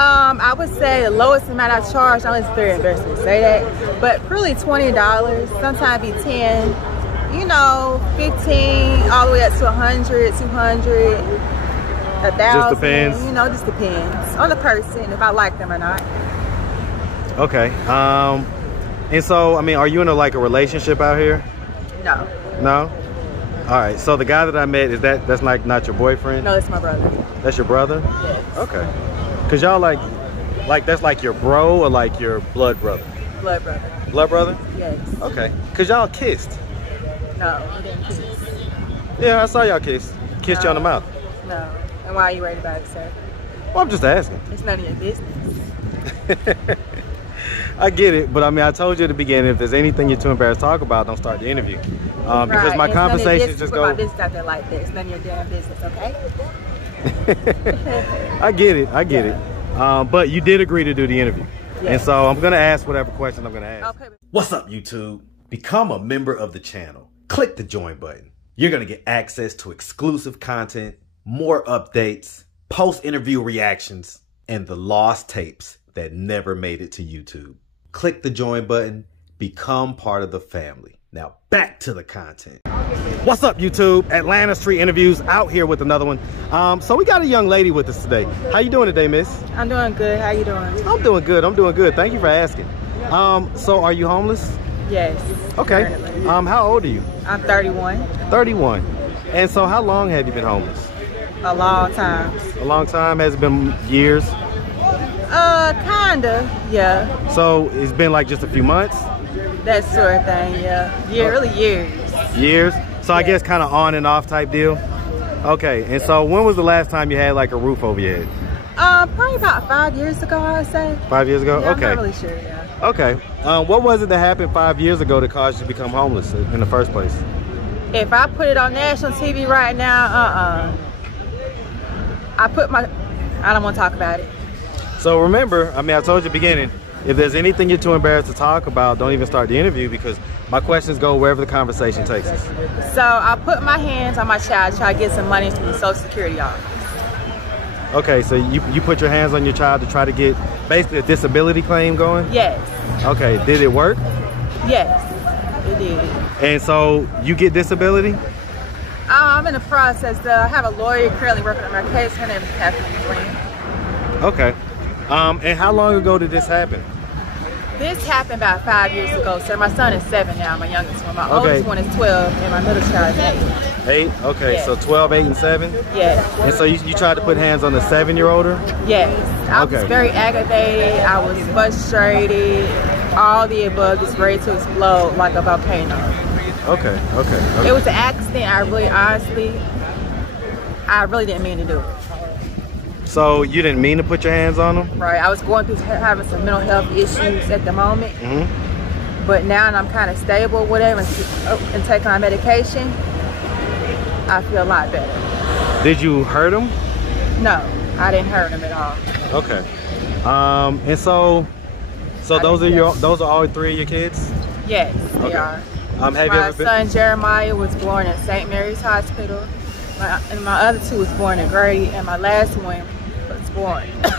I would say the lowest amount I charge, unless it's very embarrassing to say that, but really $20, sometimes be 10, you know, 15, all the way up to 100, 200, 1,000. Just depends. You know, just depends on the person, if I like them or not. Okay. And so, I mean, are you in a relationship out here? No. No? All right. So the guy that I met, that's like not your boyfriend? No, it's my brother. That's your brother? Yes. Okay. Cause y'all like that's like your bro or like your blood brother? Blood brother. Blood brother? Yes. Okay. Cause y'all kissed? No, we didn't kiss. Yeah, I saw y'all kiss. Kissed you on the mouth? No. And why are you worried about it, sir? Well, I'm just asking. It's none of your business. I get it, but I mean, I told you at the beginning, if there's anything you're too embarrassed to talk about, don't start the interview. Because my conversations just go. My business out there like this. It's none of your damn business, okay? I get it. I get it. But you did agree to do the interview. Yes. And so I'm going to ask whatever question I'm going to ask. Okay. What's up, YouTube? Become a member of the channel. Click the join button. You're going to get access to exclusive content, more updates, post-interview reactions, and the lost tapes that never made it to YouTube. Click the join button. Become part of the family. Now back to the content. What's up, YouTube? Atlanta Street Interviews out here with another one. So we got a young lady with us today. How you doing today, miss? I'm doing good. How you doing? I'm doing good. I'm doing good. Thank you for asking. So are you homeless? Yes. Okay. Currently. How old are you? I'm 31. 31. And so how long have you been homeless? A long time. A long time? Has it been years? Kinda, yeah. So it's been like just a few months? That sort of thing, yeah. Yeah, really years. Years? So I guess kind of on and off type deal? Okay, and so when was the last time you had like a roof over your head? Probably about 5 years ago, I'd say. 5 years ago? Yeah, okay. I'm not really sure, yeah. Okay. What was it that happened 5 years ago that caused you to become homeless in the first place? If I put it on national TV right now, I don't want to talk about it. So remember, I mean, I told you at the beginning, if there's anything you're too embarrassed to talk about, don't even start the interview because my questions go wherever the conversation takes us. So I put my hands on my child to try to get some money from the Social Security office. Okay, so you put your hands on your child to try to get basically a disability claim going? Yes. Okay, did it work? Yes, it did. And so you get disability? I'm in the process. I have a lawyer currently working on my case. Her name is Kathleen Green. Okay. And how long ago did this happen? This happened about 5 years ago, sir. My son is 7 now, my youngest one. My oldest one is 12, and my middle child is 8. 8? Okay, yes. So 12, 8, and 7? Yes. And so you tried to put hands on the 7-year-older? Yes. I was very aggravated. I was frustrated. All the above, just ready to explode like a volcano. Okay. It was an accident. I really didn't mean to do it. So you didn't mean to put your hands on them? Right. I was going through having some mental health issues at the moment. But now that I'm kind of stable, whatever, and taking my medication, I feel a lot better. Did you hurt them? No, I didn't hurt them at all. Okay. And so those are all 3 of your kids? Yes, they are. My son Jeremiah was born at St. Mary's Hospital, and my other 2 was born in Grady, and my last one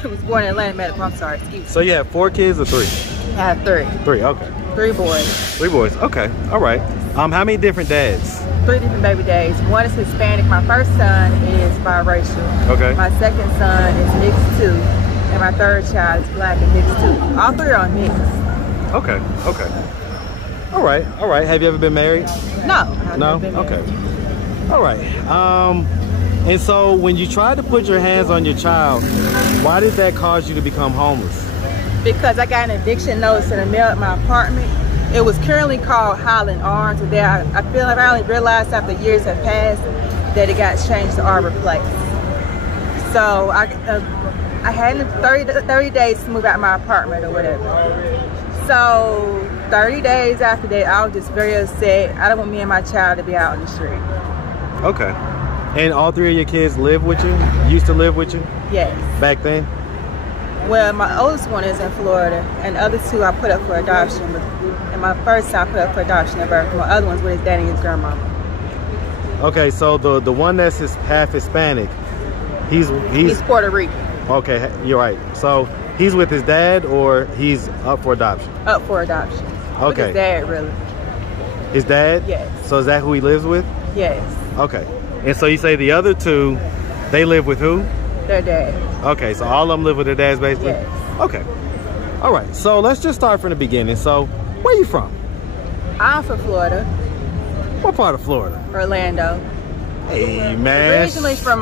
was born in Atlanta Medical. I'm sorry, excuse me. So you have 4 kids or 3? I have 3. 3, okay. 3 boys. 3 boys, okay, all right. How many different dads? 3 different baby dads. One is Hispanic. My first son is biracial. Okay. My second son is mixed too, and my third child is black and mixed too. All 3 are mixed. Okay. All right. Have you ever been married? No. No? Okay. All right. And so when you tried to put your hands on your child, why did that cause you to become homeless? Because I got an eviction notice in the mail at my apartment. It was currently called Highland Arms. And I feel like I only realized after years have passed that it got changed to Arbor Place. So I had 30 days to move out of my apartment or whatever. So 30 days after that, I was just very upset. I don't want me and my child to be out on the street. Okay. And all 3 of your kids live with you? Used to live with you? Yes. Back then? Well, my oldest one is in Florida, and the other 2 I put up for adoption. And my first son I put up for adoption at birth. My other one's with his daddy and his grandmama. Okay, so the one that's half Hispanic, he's Puerto Rican. Okay, you're right. So he's with his dad, or he's up for adoption? Up for adoption. Okay. With his dad, really. His dad? Yes. So is that who he lives with? Yes. Okay. And so you say the other two, they live with who? Their dad. Okay, so all of them live with their dads, basically? Yes. Okay. All right, so let's just start from the beginning. So where you from? I'm from Florida. What part of Florida? Orlando. Hey, man. Originally from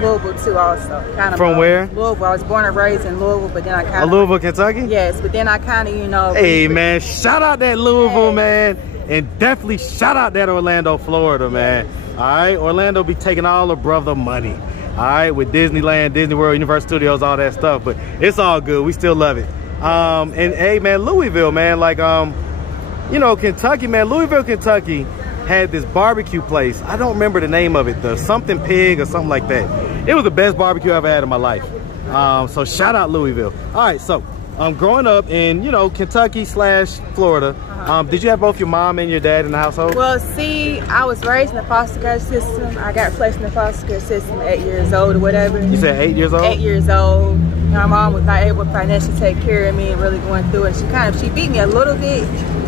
Louisville too, also. Kind of From where? Louisville. I was born and raised in Louisville, but then I kind of. Louisville, Kentucky? Yes, but then I kind of, you know. Hey, man, shout out that Louisville, man. And definitely shout out that Orlando, Florida, man. All right, Orlando be taking all the brother money. All right, with Disneyland, Disney World, Universal Studios, all that stuff. But it's all good. We still love it. And hey, man, Louisville, man, like, you know, Kentucky, man, Louisville, Kentucky had this barbecue place. I don't remember the name of it, the something pig or something like that. It was the best barbecue I ever had in my life. So shout out Louisville. All right, so growing up in, you know, Kentucky / Florida, did you have both your mom and your dad in the household? Well, see, I was raised in the foster care system. I got placed in the foster care system at 8 years old or whatever. You said 8 years old? 8 years old. My mom was not able to financially take care of me and really going through it. She beat me a little bit.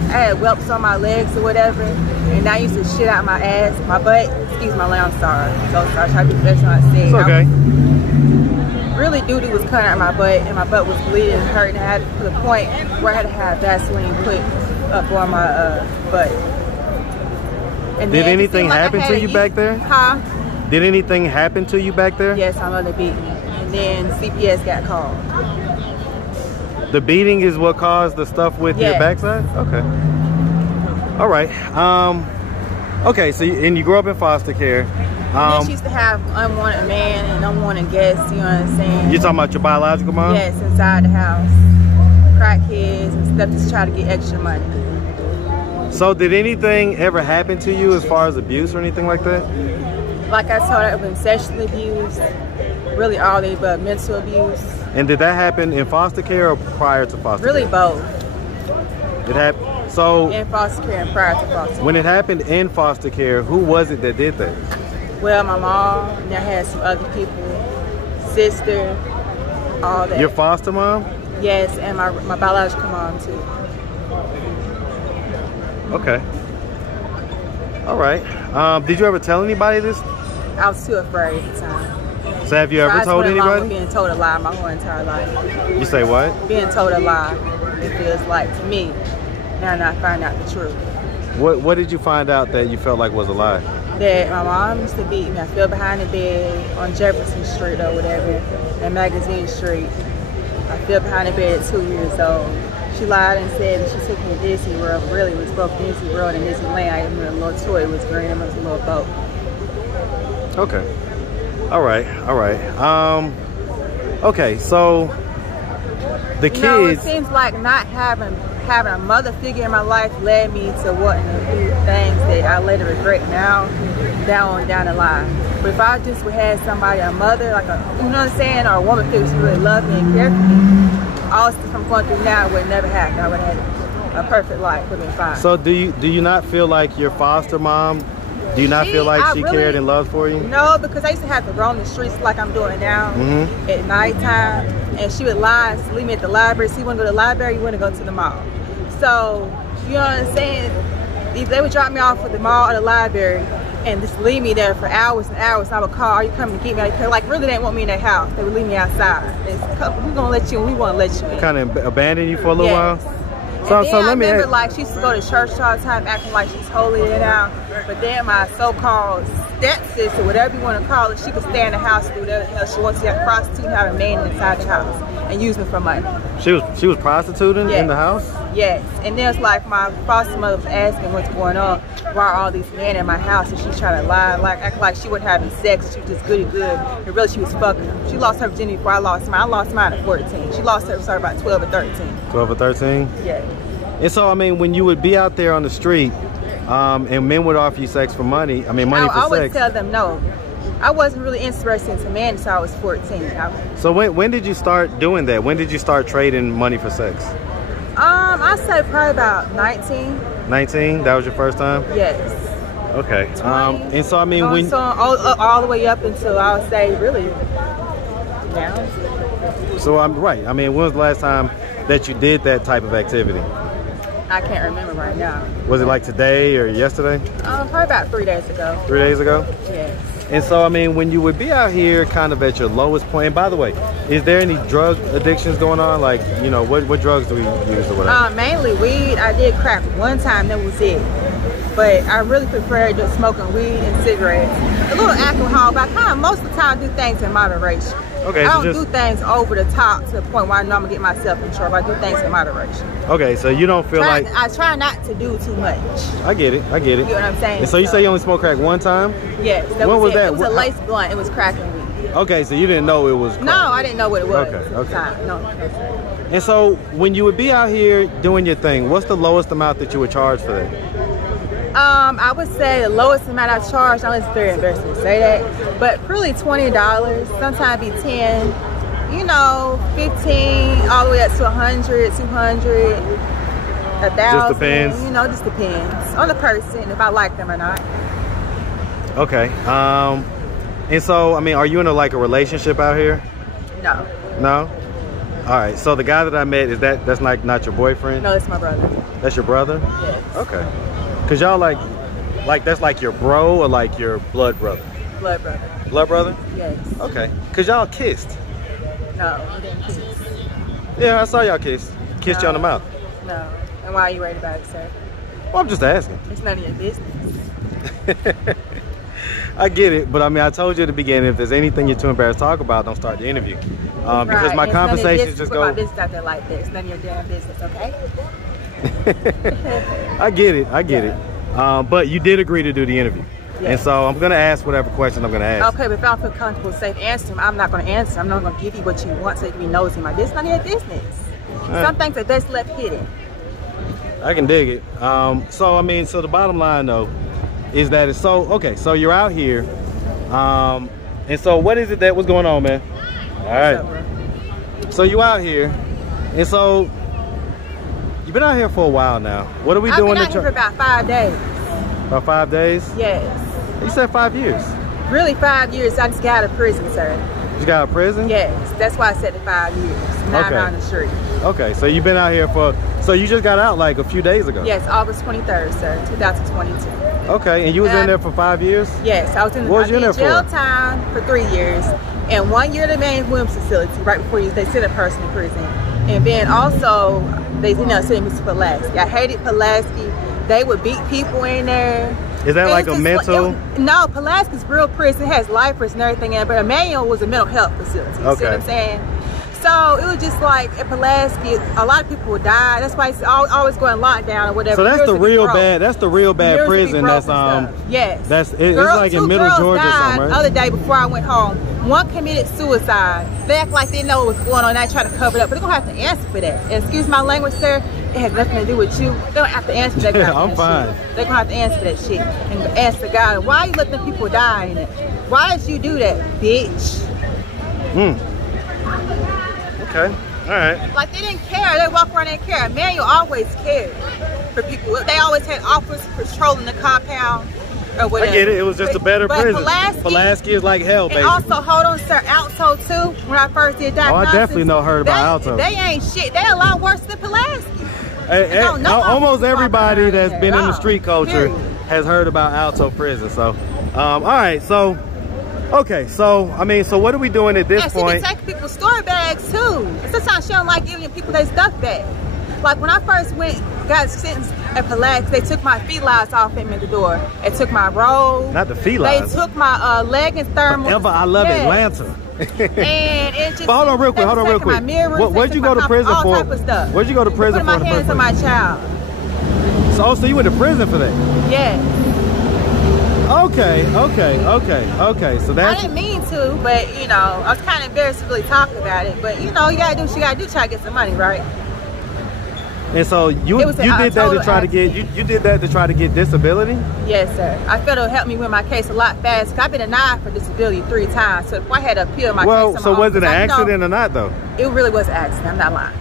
I had whelps on my legs or whatever, and I used to shit out my ass, my butt. Excuse my language, I'm sorry. So sorry, I tried to be professional. I said. It's okay. Really, doo-doo was coming out my butt, and my butt was bleeding and hurting. I had to the point where I had to have Vaseline put up on my butt. And did anything happen to you back there? Huh? Did anything happen to you back there? Yes, my mother beat me, and then CPS got called. The beating is what caused the stuff with your backside? Okay. All right. Okay, so you grew up in foster care. And then she used to have unwanted man and unwanted guests, you know what I'm saying? You talking about your biological mom? Yes, inside the house. Crackheads and stuff just try to get extra money. So did anything ever happen to you as far as abuse or anything like that? Like I told her, I've been sexually abused, really all the above, mental abuse. And did that happen in foster care or prior to foster care? Really both. It happened. So in foster care and prior to foster care. When it happened in foster care, who was it that did that? Well, my mom, and I had some other people, sister, all that. Your foster mom? Yes, and my biological mom too. Okay. All right. Did you ever tell anybody this? I was too afraid at the time. So have you ever told anybody? Being told a lie my whole entire life. You say what? Being told a lie, it feels like to me. Now I find out the truth. What did you find out that you felt like was a lie? That my mom used to beat me. I fell behind the bed on Jefferson Street or whatever, and Magazine Street. I fell behind the bed at 2 years old. She lied and said that she took me to Disney World. Really, it was both Disney World and Disneyland. I even a little toy. It was green. It was a little boat. Okay. All right. All right. Okay. So the kids. No, it seems like not having a mother figure in my life led me to wanting to do things that I later regret now, down the line. But if I just would have somebody, a mother, like a, you know what I'm saying, or a woman figure who really loved me and cared for me, all the stuff I'm going through now would never happen. I would have had a perfect life, would have been fine. So do you not feel like your foster mom? Do you not feel like she really cared and loved for you? No, because I used to have to roam the streets like I'm doing now at nighttime, and she would lie, leave me at the library. So you want to go to the library, you want to go to the mall. So, you know what I'm saying? If they would drop me off at the mall or the library and just leave me there for hours and hours, and I would call, are you coming to get me? Like, really, they didn't want me in their house. They would leave me outside. We're going to let you in. We want to let you in. Kind of abandon you for a little while? So let me remember, like, she used to go to church all the time, acting like she's holier now. But then my so-called stepsister, whatever you want to call it, she could stay in the house and do whatever the hell she wants to, have prostitute and have a man inside the house and use me for money. She was prostituting in the house? Yes. And then it's like my foster mother was asking what's going on. Why are all these men in my house? And she's trying to lie, like act like she wasn't having sex. She was just good. And really she was fucking them. She lost her virginity before I lost mine. I lost mine at 14. She lost hers about 12 or 13. 12 or 13? Yeah. And so, I mean, when you would be out there on the street and men would offer you sex for money, money for sex. I would tell them no. I wasn't really interested in men until I was 14. So when did you start doing that? When did you start trading money for sex? I'd say probably about 19. 19? That was your first time? Yes. Okay. And so, I mean, all the way up until I would say really now. So I'm right. I mean, when was the last time that you did that type of activity? I can't remember right now. Was it like today or yesterday? Probably about 3 days ago. 3 days ago? Yes. And so, I mean, when you would be out here kind of at your lowest point, and by the way, is there any drug addictions going on? Like, you know, what drugs do we use or whatever? Mainly weed. I did crack one time, that was it. But I really prefer just smoking weed and cigarettes. A little alcohol, but I most of the time do things in moderation. Okay, I don't do things over the top to the point where I know I'm gonna get myself in trouble. I do things in moderation. Okay, so you don't feel like... I try not to do too much. I get it. You know what I'm saying? And so you say you only smoked crack one time? Yes. When was that? It was a lace blunt. It was crack and weed. Okay, so you didn't know it was crack. No, I didn't know what it was at the time. No. And so when you would be out here doing your thing, what's the lowest amount that you would charge for that? I would say the lowest amount I charge, I know it's very embarrassing to say that, but really $20, sometimes be 10, you know, 15, all the way up to 100, 200, 1,000. Just depends. You know, just depends on the person, if I like them or not. Okay. And so, I mean, are you in a relationship out here? No. No? All right. So the guy that I met, that's like not your boyfriend? No, it's my brother. That's your brother? Yes. Okay. Cause y'all like that's like your bro or like your blood brother? Blood brother. Blood brother? Yes. Okay. Cause y'all kissed? No, we didn't kiss. Yeah, I saw y'all kiss. Kissed you on the mouth? No. And why are you worried about it, sir? Well, I'm just asking. It's none of your business. I get it, but I mean, I told you at the beginning, if there's anything you're too embarrassed to talk about, don't start the interview. Because my conversations just go... Put my business out there like this. It's none of your damn business, okay? I get it. But you did agree to do the interview. Yes. And so I'm going to ask whatever question I'm going to ask. Okay, but if I don't feel comfortable, safe answering, I'm not going to answer. I'm not going to give you what you want so you can be nosy. My business, none of your business. Right. Some things are best left hidden. I can dig it. So, I mean, so the bottom line, though, is that it's so... Okay, so you're out here. And so what is it that was going on, man? All right. So you out here. And so... You've been out here for a while now. What are we doing? I've been out here for about 5 days. About 5 days? Yes. You said 5 years. Really 5 years. I just got out of prison, sir. You got out of prison? Yes. That's why I said the 5 years. Now I'm on the street. Okay. So you've been out here for... So you just got out like a few days ago? Yes. August 23rd, sir. 2022. Okay. And you was in there for 5 years? Yes. I was in jail time for 3 years. And 1 year in the main women's facility right before they sent a person in prison. And then also... They sent me to Pulaski. I hated Pulaski. They would beat people in there. Is that like a mental? No, Pulaski's real prison. It has lifers and everything in it, but Emmanuel was a mental health facility. You see what I'm saying? So it was just like at Pulaski, a lot of people would die. That's why it's always going lockdown or whatever. So that's the real bad. That's the real bad prison. That's yes. It's like in Middle Georgia or something, right? The other day before I went home, one committed suicide. They act like they know what's going on. They try to cover it up, but they're gonna have to answer for that. And excuse my language, sir. It has nothing to do with you. They don't have to answer for that. I'm fine. They're gonna have to answer for that shit and answer God. Why you let them people die in it? Why did you do that, bitch? Okay. All right. Like they didn't care. They walk around and care. Emmanuel always cared for people. They always had officers patrolling the compound or whatever. I get it. It was just a better prison. Pulaski is like hell, baby. And also, hold on, sir. Alto too. When I first did diagnosis. Oh, I definitely heard about Alto. They ain't shit. They're a lot worse than Pulaski. Almost everybody that's been in the street culture has heard about Alto prison. So, all right. So. Okay, so, I mean, so what are we doing at this point? She be taking people's store bags, too. Sometimes she don't like giving people their stuff back. Like, when I first got sentenced at Pulaski, they took my felines off him at the door. They took my robe. Not the felines. They took my leggings, thermal. Forever, I love Atlanta. And it just... But hold on real quick, Where'd you go to prison for? All type of stuff. Where'd you go to prison for? Putting my hands on my child. So you went to prison for that? Yes. Okay. So that's... I didn't mean to, but you know, I was kind of embarrassed to really talk about it. But you know, you gotta do what you gotta do, try to get some money, right? And so you did that to try to get you did that to try to get disability? Yes, sir. I felt it'll help me win my case a lot faster. I've been denied for disability 3 times, so if I had to appeal my case, so was it an accident or not though? It really was an accident. I'm not lying.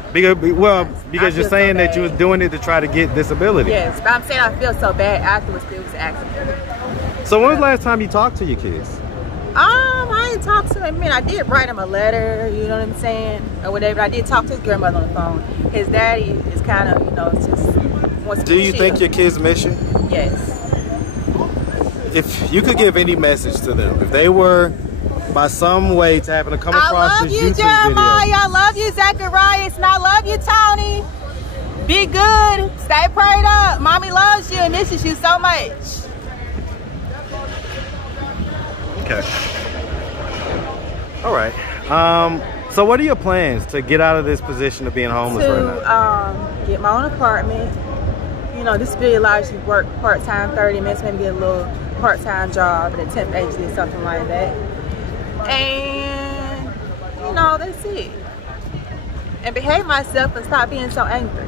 Because you're saying that you was doing it to try to get disability. Yes, but I'm saying I feel so bad afterwards. It was an accident. So when was the last time you talked to your kids? I ain't talked to him. I mean, I did write him a letter, you know what I'm saying, or whatever. I did talk to his grandmother on the phone. His daddy is kind of, you know, just wants to Do you chill. think your kids miss you? Yes. If you could give any message to them, if they were by some way to happen to come across this YouTube Jeremiah. video. I love you, Zacharias, and I love you, Tony. Be good. Stay prayed up. Mommy loves you and misses you so much. Okay. All right. So what are your plans to get out of this position of being homeless right now? Get my own apartment. You know, this really allows you to work part-time, 30 minutes, maybe get a little part-time job at a temp agency or something like that. And, you know, that's it. And behave myself and stop being so angry.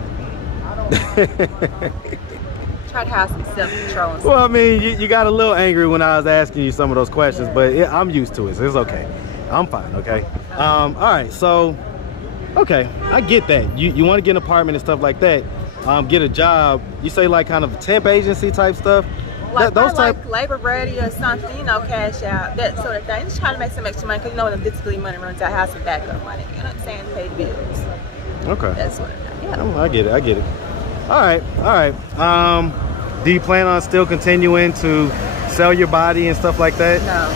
Try to have some self-control. Well, I mean, you got a little angry when I was asking you some of those questions, but I'm used to it, so it's okay. I'm fine, okay? All right, so, okay, I get that. You want to get an apartment and stuff like that, get a job. You say like kind of temp agency type stuff? Like, those like labor ready or something, you know, cash out, that sort of thing. Just trying to make some extra money, because you know when disability money runs out, I have some backup money, you know what I'm saying, to pay the bills. Okay. That sort of thing, yeah. I get it. All right. Do you plan on still continuing to sell your body and stuff like that? No.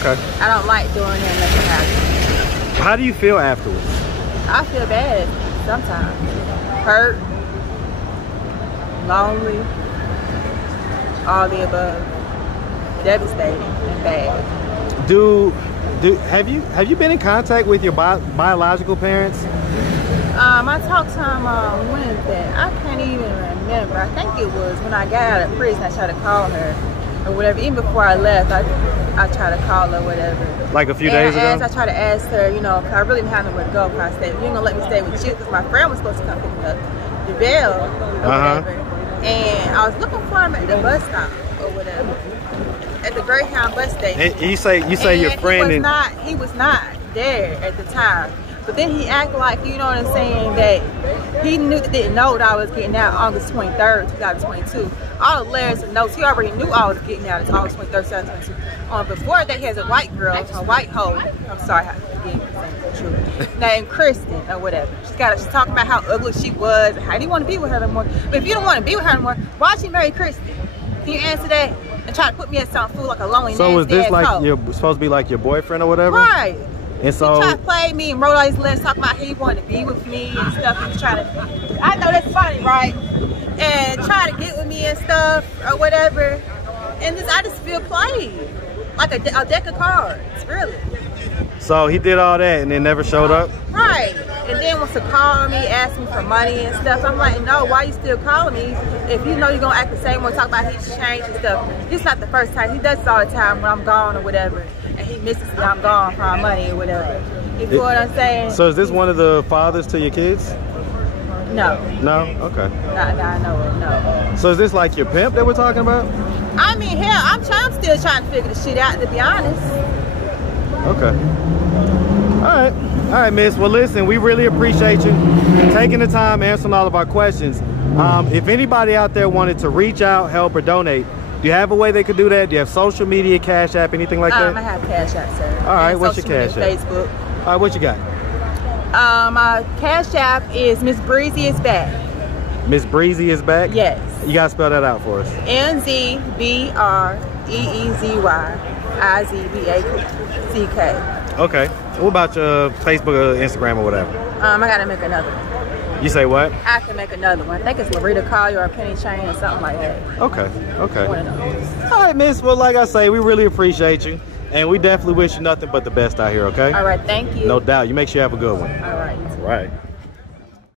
Okay. I don't like doing it unless it happens. How do you feel afterwards? I feel bad sometimes. Hurt, lonely, all the above. Devastating and bad. Have you been in contact with your biological parents? I talked to him on Wednesday. I can't even remember. I think it was when I got out of prison. I tried to call her or whatever. Even before I left, I tried to call her, whatever. Like a few days ago? I tried to ask her, you know, 'cause I really didn't have nowhere to go. Cause I said, you're gonna let me stay with you, because my friend was supposed to come pick me up the bail or whatever. And I was looking for him at the bus stop or whatever, at the Greyhound bus station. And you say your friend he was not there at the time. But then he acted like, you know what I'm saying, that he didn't know that I was getting out August 23rd, 2022. All the letters and notes, he already knew I was getting out. It's August 23rd, 2022. Before that, he has a white girl, a white hoe. I'm sorry, I didn't say the truth. Named Kristen or whatever. She's talking about how ugly she was and how he didn't want to be with her no more. But if you don't want to be with her no more, why'd she marry Kristen? Can you answer that? And try to put me at some fool like a lonely nasty. So was this like hoe. you're supposed to be like your boyfriend or whatever? Right. And so he tried to play me and wrote all these letters talking about he wanted to be with me and stuff. He was trying to, I know that's funny, right? And try to get with me and stuff or whatever. And I just feel played. Like a deck of cards, really. So he did all that and then never showed up? Right. And then wants to call me, ask me for money and stuff. I'm like, no, why you still calling me? If you know you're going to act the same way, talk about he's changed and stuff. It's not the first time. He does this all the time when I'm gone or whatever. And he misses me, I'm gone for our money or whatever. You feel what I'm saying? So is this one of the fathers to your kids? No. No? Okay. Not that I know of, no. So is this like your pimp that we're talking about? I mean, hell, I'm still trying to figure the shit out, to be honest. Okay. All right, miss. Well, listen, we really appreciate you taking the time answering all of our questions. If anybody out there wanted to reach out, help, or donate, do you have a way they could do that? Do you have social media, Cash App, anything like that? I have Cash App, sir. All right, what's your Cash App? Facebook. All right, what you got? My Cash App is Miss Breezy is back. Miss Breezy is back? Yes. You gotta spell that out for us. NZBREEZYIZBACK. Okay. What about your Facebook or Instagram or whatever? I gotta make another one. You say what? I can make another one. I think it's Larita Collier or Penny Chain or something like that. Okay. One of those. All right, miss. Well, like I say, we really appreciate you. And we definitely wish you nothing but the best out here, okay? All right, thank you. No doubt. You make sure you have a good one. All right. All right.